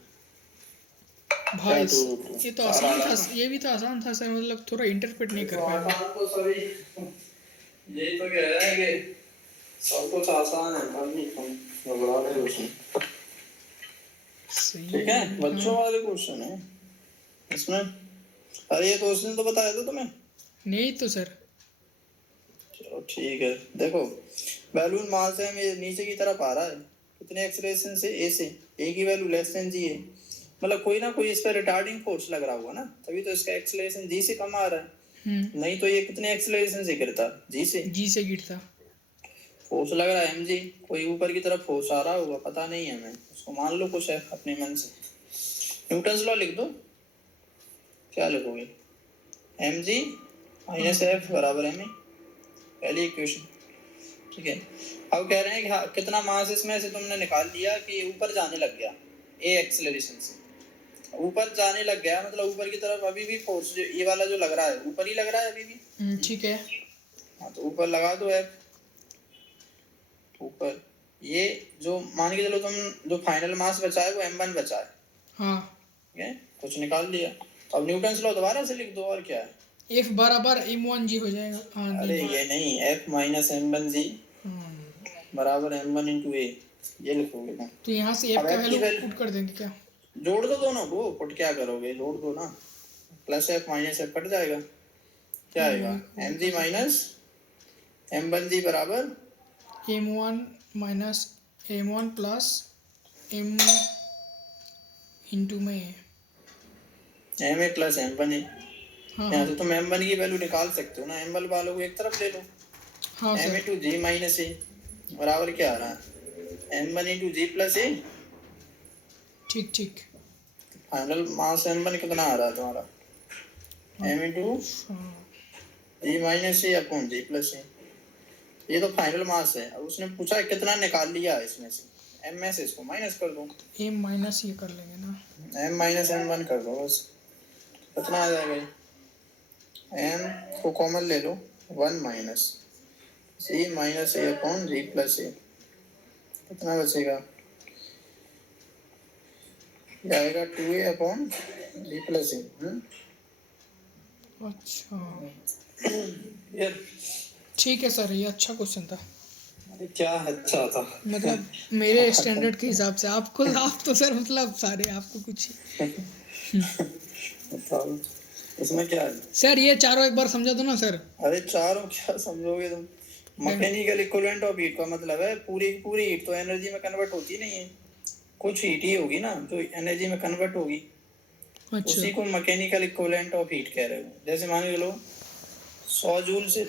भाई। क्या 2√2 ये तो आसान था, ये भी तो आसान था सर, मतलब थोड़ा इंटरप्रेट नहीं कर पाया। तो सभी यही तो कह रहे हैं कि सब कुछ आसान है, मन नहीं कम घबरा रहे हो उसमें। सही ठीक है, बच्चों वाले क्वेश्चन है इसमें। अरे ये तो उसने तो बताया था तुम्हें। नहीं तो सर। चलो ठीक है, देखो बैलून मास है ये नीचे की तरफ आ रहा है, कितने एक्सेलरेशन से, ए से, ए की वैल्यू लेस देन जी है, मतलब कोई ना कोई इस पर रिटार्डिंग फोर्स लग रहा होगा ना, तभी तो इसका एक्सेलरेशन जी से कम आ रहा है। नहीं तो ये कितने एक्सेलरेशन से गिरता, जी से गिरता। फोर्स लग रहा है mg, कोई ऊपर की तरफ फोर्स आ रहा होगा, पता नहीं है, हमें उसको मान लो कुछ है अपने मन से। न्यूटन्स लॉ लिख दो, क्या लिखोगे, mg माइनस एफ बराबर एम ए, पहली इक्वेशन। ठीक है, अब कह रहे हैं कि हाँ, कितना मास इसमें से तुमने निकाल लिया कि ऊपर जाने लग गया, ए एक्सेलरेशन से ऊपर जाने लग गया, मतलब ऊपर की तरफ अभी भी फोर्स ये वाला जो लग रहा है ऊपर ही लग रहा है अभी भी। ठीक है। हाँ तो ऊपर लगा दो एफ ऊपर, ये जो मान के चलो तुम जो फाइनल मास बचा है वो m1 बचा है। हाँ ठीक है, कुछ निकाल लिया, अब न्यूटन्स लॉ दोबारा से लिख दो, और क्या है, F बराबर m1g हो जाएगा। हाँ अरे ये नहीं, f माइनस m1g बराबर m1 इंटू ए, ये लिखोगे ना। तो यहाँ से f का वैल्यू पुट कर देंगे क्या, जोड़ दो दोनों को, पुट क्या करोगे, जोड़ दो ना, plus F minus F cut जाएगा, क्या आएगा, mg माइनस m1g बराबर m1 minus m1 plus m into में m a प्लस m1 है। हाँ यहाँ से तुम m1 की वैल्यू निकाल सकते हो ना, m1 वालों को एक तरफ ले लो, हाँ m सर। इंटू जी माइनस ए बराबर क्या आ रहा है, m1 इंटू जी प्लस ए। ठीक ठीक। फाइनल मास m1 कितना आ रहा है तुम्हारा, m इंटू जी माइनस ए अपॉन जी प्लस ए, ये तो फाइनल मास है। अब उसने पूछा है कितना निकाल लिया इसमें से, m में से इसको माइनस कर दो, m माइनस ये कर लेंगे ना, m माइनस m1 कर दो, बस कितना आ जाएगा, m को कॉमन ले लो, 1 माइनस जी माइनस ए अपॉन जी प्लस ए, कितना बचेगा, ये आएगा 2a अपॉन जी प्लस ए। अच्छा यार ठीक है सर, ये अच्छा क्वेश्चन था, अरे क्या अच्छा था, मतलब मेरे स्टैंडर्ड के हिसाब से। आपको आप तो सर मतलब सारे आपको कुछ बताओ इसमें क्या है। सर ये चारों एक बार समझा दो ना सर। अरे चारों क्या समझोगे तुम, मैकेनिकल इक्विवेलेंट ऑफ हीट का मतलब है पूरी पूरी हीट तो एनर्जी में कन्वर्ट होती नहीं है, कुछ हीट ही होगी ना जो एनर्जी में कन्वर्ट होगी, अच्छा उसी को मैकेनिकल इक्विवेलेंट ऑफ हीट कह रहे हो। जैसे मान के लो 100 जूल से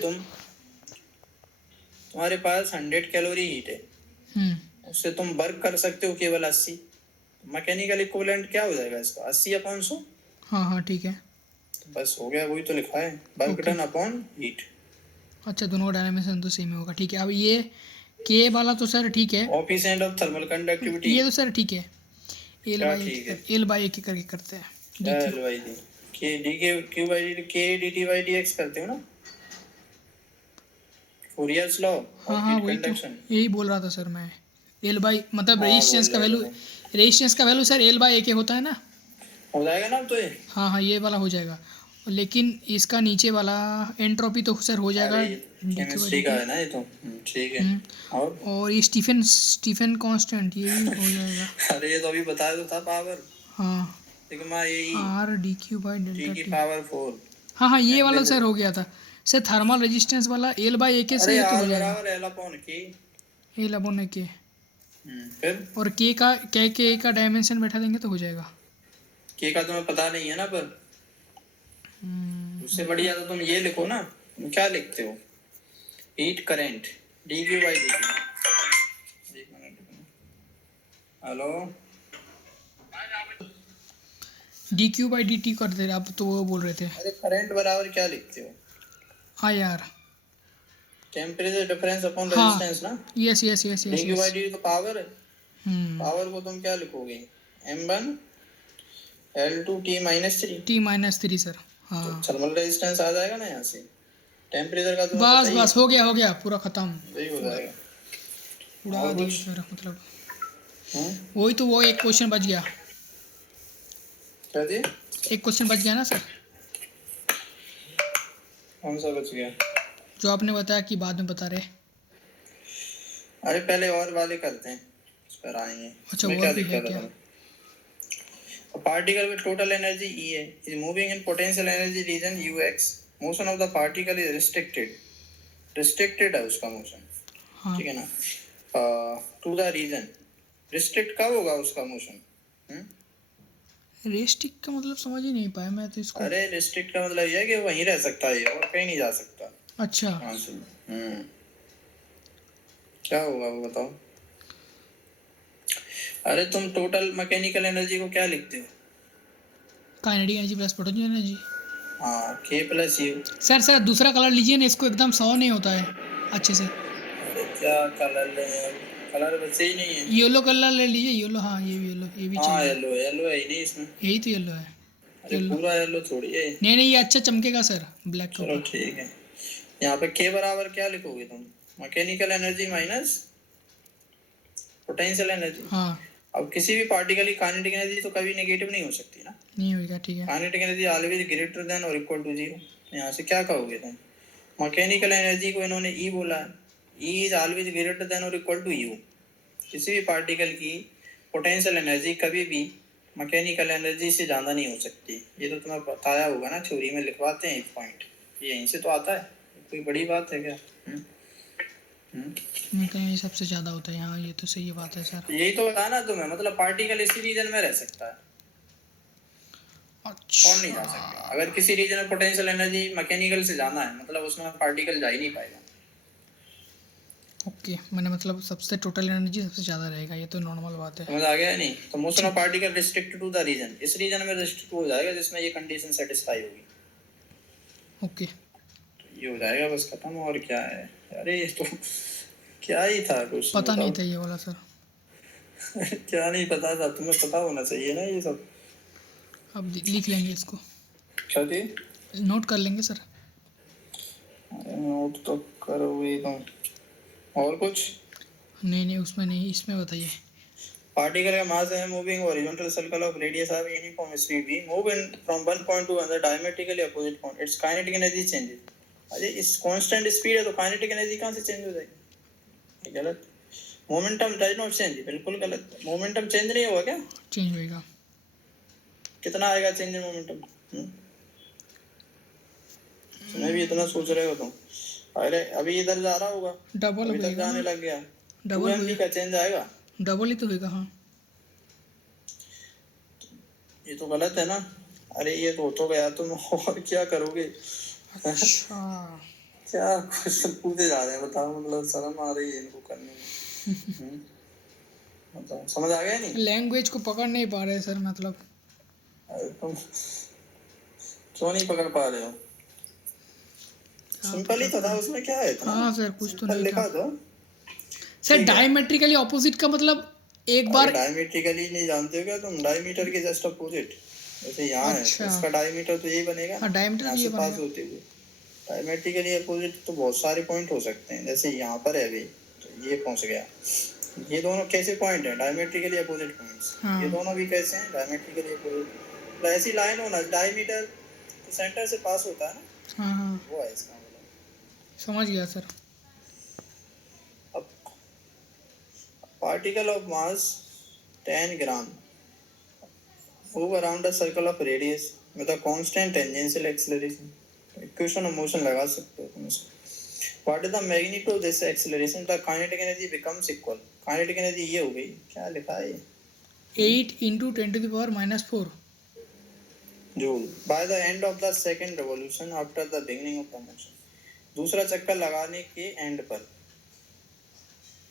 तुम्हारे पास 100 कैलोरी हीट है, उससे तुम वर्क कर सकते हो केवल 80, मैकेनिकल इक्विवेलेंट क्या हो जाएगा इसका, 80 अपॉन 100। हाँ हाँ ठीक है, तो बस हो गया, वही तो लिखा है, वर्क डन अपॉन हीट। अच्छा दोनों का डायमेंशन तो सेम होगा, ठीक है। अब ये के वाला तो सर ठीक है, कोएफिशिएंट ऑफ थर्मल कंडक्टिविटी, ये तो सर ठीक है, एल क्या बाई ठीक है, एल बाई एक करके करते हैं, क्या एल बाई डी के डी के क्यू बाई डी के D T by d x करते हो ना, फूरियर्स लॉ हाँ ऑफ हाँ हीट वही तो, कंडक्शन। यही बोल रहा था सर मैं, एल बाई मतलब हाँ, रेजिस्टेंस का बोल वैल्यू, रहे थे। रेजिस्टेंस का वैल्यू सर एल बाई ए के होता है ना। हो जाएगा ना, तो ये हाँ हाँ ये वाला हो जाएगा, लेकिन इसका नीचे वाला एंट्रोपी तो सर हो जाएगा केमिस्ट्री का है ना ये तो, ठीक है। और ये स्टीफन स्टीफन कांस्टेंट ये भी हो जाएगा। अरे ये तो अभी बताया तो था, पावर हाँ sigma A R D Q by T delta की टी। पावर 4। हाँ हाँ ये वाला सर हो गया था सर, थर्मल रेजिस्टेंस वाला एल बाई ए के से अरे ये तो आर हो जाएगा, बराबर एल अपॉन के, एल अपॉन के, फिर और के का डायमेंशन बैठा देंगे तो हो जाएगा। के का तुम्हें पता नहीं है ना, पर उससे बढ़िया तो तुम ये लिखो ना। तुम क्या लिखते हो? Heat current D Q by D T. एक minute. Hello, D Q by D T कर दे आप तो वो बोल रहे थे। अरे करंट बराबर क्या लिखते हो? हाँ यार। टेम्परेचर डिफरेंस अपॉन हाँ रेजिस्टेंस ना। Yes yes yes D yes Q by yes. D तो पावर है। पावर को तुम क्या लिखोगे? M1 L2 T-3। T-3 sir. तो हाँ थर्मल रेजिस्टेंस आ जाएगा ना यहाँ से। टेम्परेचर का तुम्हें पता बस ही है, बस हो गया पूरा ख़त्म। वही हो जाएगा। उड़ा और दिए कुछ? सर मतलब। हम्म, वही तो वो एक क्वेश्चन बच गया। क्या थी? एक क्वेश्चन बच गया ना सर, कौन सा बच गया? जो आपने बताया कि बाद में बता रहे। अरे पहले और वाले करते हैं, उस पर आएंगे। अच्छा इसमें और क्या भी है दिक्कत है क्या? तुम्हें? Particle with total energy E is moving in potential energy region UX. Motion of the particle is restricted है उसका मोशन, हाँ ठीक है ना, टू द रीजन। रिस्ट्रिक्ट कब होगा उसका मोशन? रेस्टिक का मतलब समझ ही नहीं पाया मैं तो इसको। अरे रिस्ट्रिक्ट का मतलब ये है कि वो वहीं रह सकता है और कहीं नहीं जा सकता। अच्छा हाँ सुन। क्या होगा वो बताओ? अरे तुम टोटल मैकेनिकल एनर्जी को क्या लिखते हो? Kinetic energy plus potential energy. हाँ, K प्लस यू। सर दूसरा कलर लीजिए ना, इसको एकदम सौ नहीं होता है अच्छे से। अरे क्या कलर ले यार, कलर बचे ही नहीं है। येलो कलर ले लीजिए, येलो। हाँ ये भी येलो, ये भी हाँ चाहिए। येलो, येलो है ही नहीं इसमें। यही तो येलो है। अरे येलो पूरा येलो थोड़ी है। नहीं नहीं, ये अच्छा चमकेगा सर ब्लैक के चलो ऊपर। ठीक है। यहाँ पे K बराबर क्या लिखोगे तुम? Mechanical energy minus potential energy. हाँ अब किसी भी पार्टिकल की काइनेटिक एनर्जी तो कभी नेगेटिव नहीं हो सकती ना। नहीं होगा ठीक है। Kinetic energy always greater than और इक्वल टू जीरो। यहाँ से क्या कहोगे तुम? मैकेनिकल एनर्जी को इन्होंने E बोला है। E is always greater than और इक्वल टू U। किसी भी पार्टिकल की पोटेंशियल एनर्जी कभी भी मैकेनिकल एनर्जी से ज़्यादा नहीं हो सकती। ये तो तुम्हें बताया होगा ना, थ्योरी में लिखवाते हैं एक पॉइंट, ये यहीं से तो आता है। कोई बड़ी बात है क्या? मैं कहीं सबसे ज़्यादा होता है यहाँ, ये तो सही बात है सर। यही तो बताया ना तुम्हें, मतलब पार्टिकल इसी रीजन में रह सकता है और नहीं जा सकता। अच्छा अगर किसी रीजन में पोटेंशियल एनर्जी मैकेनिकल से जाना है, मतलब उसमें पार्टिकल जा ही नहीं पाएगा। ओके, मैंने मतलब सबसे टोटल एनर्जी सबसे ज़्यादा रहेगा, ये तो नॉर्मल बात है। समझ आ गया? नहीं तो motion of particle restricted to the region, इस रीजन में रिस्ट्रिक्ट हो जाएगा जिसमें ये कंडीशन सेटिस्फाई होगी। ओके तो ये हो जाएगा बस, खत्म। और क्या है? अरे ये तो क्या ही था कुछ, पता नहीं बताओ। था ये वाला सर। क्या नहीं पता था? तुम्हें पता होना चाहिए ना ये सब। अब लिख लेंगे इसको, क्या थी? नोट कर लेंगे सर। अरे नोट तो करोगे तुम। और कुछ? नहीं नहीं उसमें नहीं, इसमें बताइए। पार्टिकल का मास है moving horizontal circle of radius of uniform speed v move in from one point to another diametrically opposite point, its kinetic energy changes. अरे इस कांस्टेंट स्पीड है तो काइनेटिक एनर्जी कहां से चेंज हो जाएगी? ये गलत। मोमेंटम डज नॉट चेंज, बिल्कुल गलत। मोमेंटम चेंज नहीं होगा क्या? चेंज होएगा। कितना आएगा चेंज इन मोमेंटम? तुम्हें भी इतना सोच रहे हो तुम? अरे अभी इधर जा रहा होगा, डबल अभी तक होएगा जाने ना, लग गया। डबल 2 mv का चेंज आएगा। डबल ही तो होएगा। हाँ ये तो गलत है ना। अरे ये तो गया, तुम और क्या करोगे? अच्छा क्या क्वेश्चन पूछे जा रहे हैं बताओ, मतलब शर्म आ रही है इनको करने में। बताओ समझ आ गया? नहीं लैंग्वेज को पकड़ नहीं पा रहे सर मतलब। अरे तुम क्यों नहीं पकड़ पा रहे हो? सिंपल ही तो था, उसमें क्या है इतना? हाँ सर कुछ तो सिंपल नहीं लिखा था दो। सर। डायमेट्रिकली ऑपोजिट का मतलब एक बार। डायमीट्रिकली नहीं जानते हो क्या तुम? डायमीटर के जस्ट अपोजिट। जैसे यहाँ अच्छा है, इसका डायमीटर तो यही बनेगा हाँ, ना, डायमीटर यहाँ तो ये से पास बनेगा। होते हुए। डायमेट्रिकली अपोजिट तो बहुत सारे पॉइंट हो सकते हैं, जैसे यहाँ पर है अभी, तो ये पहुँच गया। ये दोनों कैसे पॉइंट हैं? Diametrically opposite points. हाँ ये दोनों भी कैसे हैं? Diametrically opposite. तो ऐसी लाइन होना, डायमीटर तो सेंटर से पास होता है ना, हाँ हाँ वो है इसका मतलब। समझ गया सर। अब particle of mass 10 gram move around a circle of radius with a constant tangential acceleration. Equation of motion लगा सकते हो तुम इसको। What is the magnitude of this acceleration? The kinetic energy becomes equal. Kinetic energy ये हो गई, क्या लिखा है ये? 8 × 10⁻⁴। Joule by the end of the second revolution after the beginning of the motion. दूसरा चक्कर लगाने के एंड पर,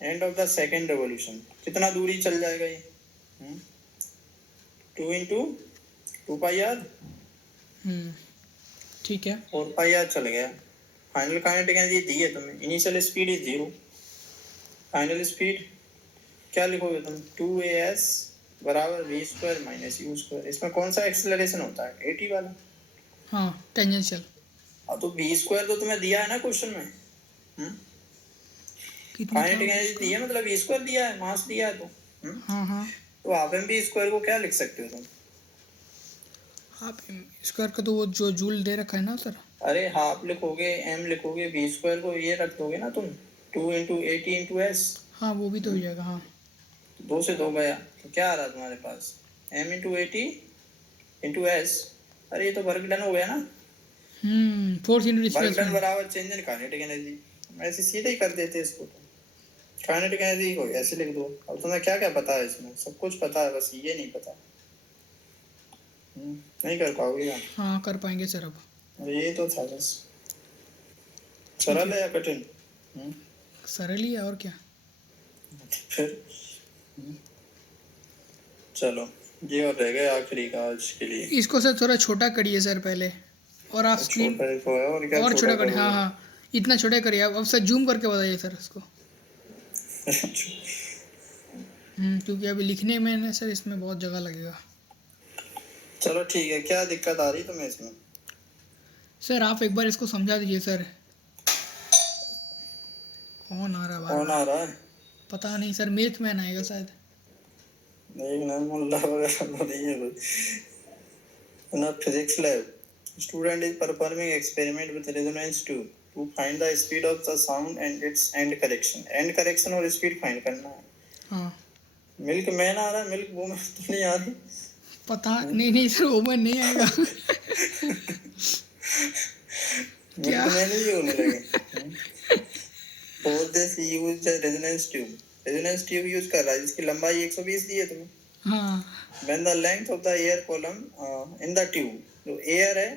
end of the second revolution कितना दूरी चल जाएगा ये? 2 इंटू 2 पाई आर, ठीक है। 4 पाई आर चल गया। फाइनल काइनेटिक एनर्जी दी है तुम्हें, initial speed is 0, final speed क्या लिखोगे तुम? 2as बराबर v² माइनस u²। इसमें कौन सा एक्सेलरेशन होता है? 80 वाला। हाँ, टेंजेंशियल। अब तो v² तो तुम्हें दिया है ना क्वेश्चन में। कितना था काइनेटिक एनर्जी उसका? दी है, मतलब v² दिया है, मास दिया है तो हाँ हाँ, तो हाफ एम बी स्क्वायर को क्या लिख सकते हो तुम? आप स्क्वायर का तो वो जो जूल दे रखा है ना सर। अरे हाफ लिखोगे, m लिखोगे, v² को ये रख दोगे ना तुम, 2 इंटू 80 इंटू s, हाँ, वो भी तो हो जाएगा। हाँ, 2 से 2 गया तो क्या आ रहा तुम्हारे पास? m into 80 into s। अरे ये तो वर्क डन हो गया ना। Force into work done displacement. बराबर चेंज इन काइनेटिक एनर्जी। ऐसे सीधे ही कर देते इसको तो। काइनेटिक एनर्जी को ऐसे लिख दो। अब तुम्हें क्या क्या पता है इसमें? सब कुछ पता है, बस ये नहीं पता। नहीं कर पाओगे यार। हाँ, कर पाएंगे सर अब। अरे ये तो था बस। सरल है या कठिन? सरल ही है और क्या। फिर चलो ये और रह गया आखिरी का आज के लिए। इसको सर थोड़ा छोटा करिए सर पहले, और आप स्क्रीन छोटा ही तो है, और क्या और छोटा छोटा करिए। करोगे? हाँ हाँ, इतना छोटा करिए आप। अब सर जूम करके बताइए सर इसको। क्योंकि अभी लिखने में ना सर इसमें बहुत जगह लगेगा। चलो ठीक है, क्या दिक्कत आ रही तुम्हें इसमें? सर आप एक बार इसको समझा दीजिए सर। कौन आ रहा है कौन बार? आ रहा है? पता नहीं सर, मिल्क मैन आएगा शायद। नहीं ना, मुल्ला वगैरह तो नहीं है कोई ना। Physics lab student is performing experiment with resonance tube to find the speed of the sound and its end correction. End correction और स्पीड फाइंड करना है। हाँ, मिल्क मैन आ रहा है, मिल्क वूमन तो नहीं आ रही। पता नहीं सर, ओवन नहीं आएगा। क्या? मिल्क मैन ही होने लगे। For this use resonance tube. Resonance tube use कर रहा है जिसकी लंबाई 120 दी है तुम्हें। हाँ When the length of the air column in the tube, जो एयर है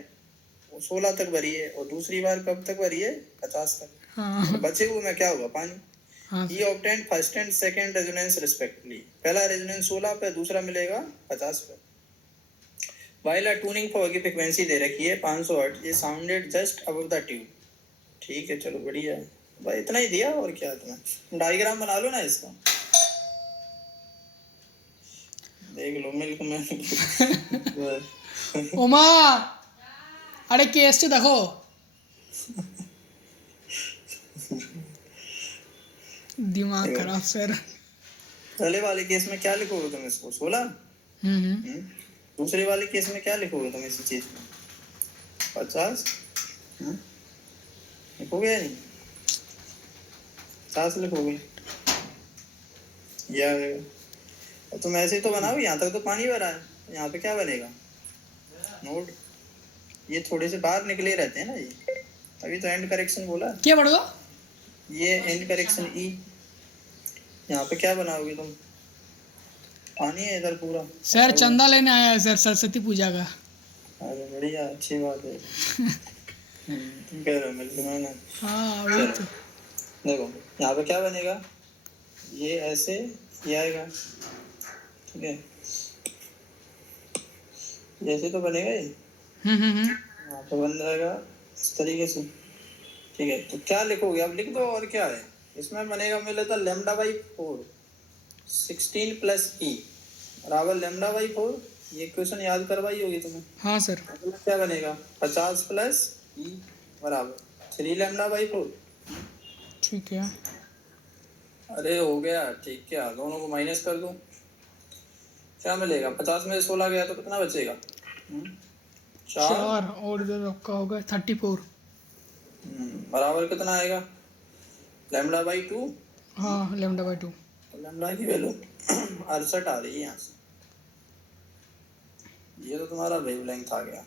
वो 16 तक भरी है, और दूसरी बार कब तक भरी है? 50 तक। हाँ तो बचे हुए में क्या होगा? पानी। हाँ He obtained first and second resonance respectively। पहला रेजोनेंस 16 पे, दूसरा मिलेगा 50 पे। While a tuning fork की फ्रीक्वेंसी दे रखी है 500 हर्ट्ज, ये sounded just above the tube. ठीक है, चलो बढ़िया है भाई, इतना ही दिया और क्या तुम्हें। डायग्राम बना लो ना इसका, देख लो मिल्क में। ওমা, আরে কে এসছে দেখো। दिमाग खराब सर। पहले वाले केस में क्या लिखोगे तुम इसको? 16। दूसरे वाले केस में क्या लिखोगे तुम इसी चीज में? 50 लिखोगे या नहीं? 50 लिखोगे या? तुम ऐसे ही तो बनाओ, यहाँ तक तो पानी भरा है, यहाँ पे क्या बनेगा? नोट। ये थोड़े से बाहर निकले रहते हैं ना ये, अभी तो एंड करेक्शन बोला। क्या पढ़ दो? ये एंड करेक्शन ई। यहाँ पे क्या बनाओगे तुम? पानी है इधर पूरा। सर चंदा लेने आया है सर, सरस्वती पूजा का। अरे बढ़िया, अच्छी बात है। तुम कह रहे हो मिल्क मैन है। हाँ वही तो। देखो यहाँ पे क्या बनेगा? ये ऐसे ये आएगा, ठीक है, जैसे तो बनेगा ये। यहाँ पे बन जाएगा इस तरीके से, ठीक है। तो क्या लिखोगे? अब लिख दो, और क्या है इसमें बनेगा? मुझे लगता है λ/4 16 प्लस ई बराबर λ/4। ये क्वेश्चन याद करवाई होगी तुम्हें। हाँ सर। मतलब क्या बनेगा? 50 प्लस ई बराबर 3 λ/4। ठीक है। अरे हो गया, ठीक। क्या दोनों को माइनस कर दूं? क्या मिलेगा? 50 में 16 गया तो कितना बचेगा? 4 और इधर आपका होगा 34। बराबर कितना आएगा? λ/2। हाँ, λ/2। लैम्डा की वैल्यू 68 आ रही है यहाँ से। ये तो तुम्हारा वेवलेंथ आ गया।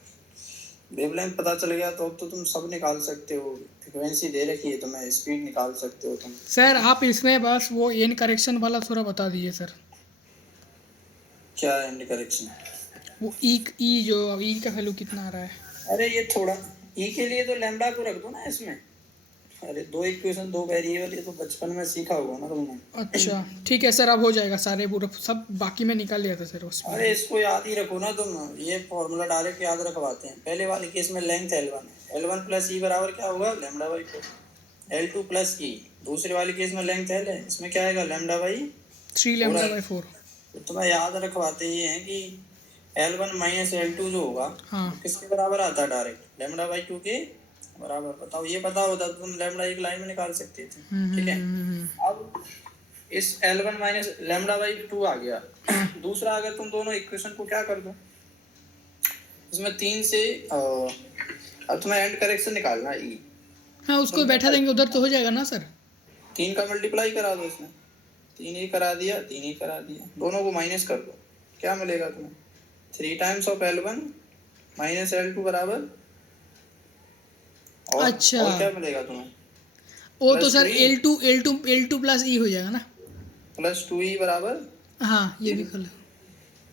वेवलेंथ पता चल गया तो अब तो तुम सब निकाल सकते हो। फ्रीक्वेंसी दे रखी है तुम्हें, स्पीड निकाल सकते हो तुम। सर आप इसमें बस वो एन करेक्शन वाला थोड़ा बता दीजिए सर। क्या एंड करेक्शन? वो ई जो ई का वैल्यू कितना आ रहा है? अरे ये थोड़ा ई के लिए तो लैम्डा को रख दो ना इसमें। अरे दो इक्वेशन दो वेरिएबल, ये तो बचपन में सीखा होगा ना तुमने। अच्छा ठीक है सर, अब हो जाएगा सारे पूरा सब, बाकी में निकाल लिया था सर उसमें। अरे इसको याद ही रखो ना तुम, ये फॉर्मूला डायरेक्ट याद रखवाते हैं। पहले वाले केस में लेंथ L1 है, L1 प्लस ई बराबर क्या होगा, लैम्डा बाई 4। L2 प्लस ई, दूसरे वाले केस में लेंथ L है, इसमें क्या आएगा, लैम्डा बाई 3 लैम्डा बाई 4। तो तुम्हें याद रखवाते ये हैं कि L1 माइनस L2 जो होगा हाँ किसके बराबर आता है, डायरेक्ट लैम्डा बाई 2 के बराबर। बताओ, ये पता होता तो तुम लैम्डा एक लाइन में निकाल सकते थे। ठीक है, अब इस L1 माइनस लैम्डा बाई 2 आ गया। दूसरा, अगर तुम दोनों इक्वेशन को क्या कर दो, इसमें 3 से अब तुम्हें एंड करेक्शन निकालना है ई। हाँ, उसको बैठा देंगे उधर तो हो जाएगा ना सर। 3 का मल्टीप्लाई करा दो इसमें, 3 ही करा दिया, 3 ही करा दिया, दोनों को माइनस कर दो, क्या मिलेगा तुम्हें, 3 times of L1 minus L2 बराबर अच्छा। और क्या मिलेगा तुम्हें, वो तो plus sir 2e L2 plus ई हो जाएगा ना। प्लस 2e बराबर। हाँ ये भी कर लो।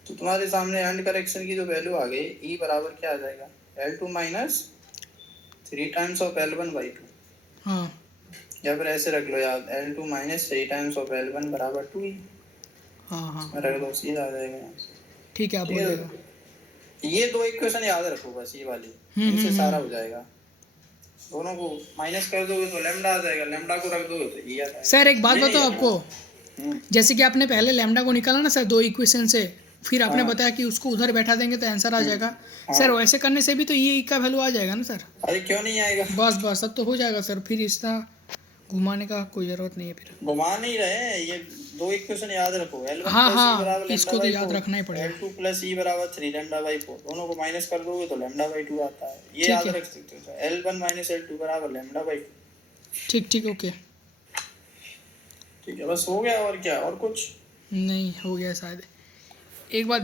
तो तुम्हारे सामने एंड करेक्शन की जो वैल्यू आ गई, ई बराबर क्या आ जाएगा, L2 minus 3 times of L1 by 2, हाँ या फिर ऐसे रख लो यार, L2 minus 3 times of L1 बराबर 2e, हाँ हाँ रख दो, सीधा आ जाएगा यहाँ से। ठीक है, अब हो जाएगा। ये दो इक्वेशन याद रखो बस, ये वाली, इनसे सारा हो जाएगा। दोनों को माइनस कर दोगे तो लैम्डा आ जाएगा, लैम्डा को रख दोगे तो ये आ जाएगा। सर एक बात नहीं, बताओ नहीं, आपको, जैसे कि आपने पहले लैम्डा को निकाला ना सर दो इक्वेशन से, फिर आपने हाँ। बताया कि उसको उधर बैठा देंगे तो आंसर आ जाएगा। सर वैसे करने से भी तो ये का वैल्यू आ जाएगा ना सर। अरे क्यों नहीं आएगा, बस बस अब तो हो जाएगा सर, फिर इसका घुमाने का कोई ज़रूरत नहीं है फिर। घुमा नहीं रहे हैं, ये दो इक्वेशन याद रखो, L1 हाँ प्लस ई बराबर हाँ, इसको तो लैम्डा याद बाई रखना ही 4, पड़ेगा। L2 प्लस ई बराबर 3 लैम्डा बाई 4, दोनों को माइनस कर दोगे तो लैम्डा बाई 2 आता है, ये ठीक याद है। रख सकते हो। तो L1 माइनस L2 बराबर लैम्डा बाई 2। ठीक ठीक ओके। ठीक है, बस हो गया, और क्या, और कुछ नहीं हो गया शायद, एक बार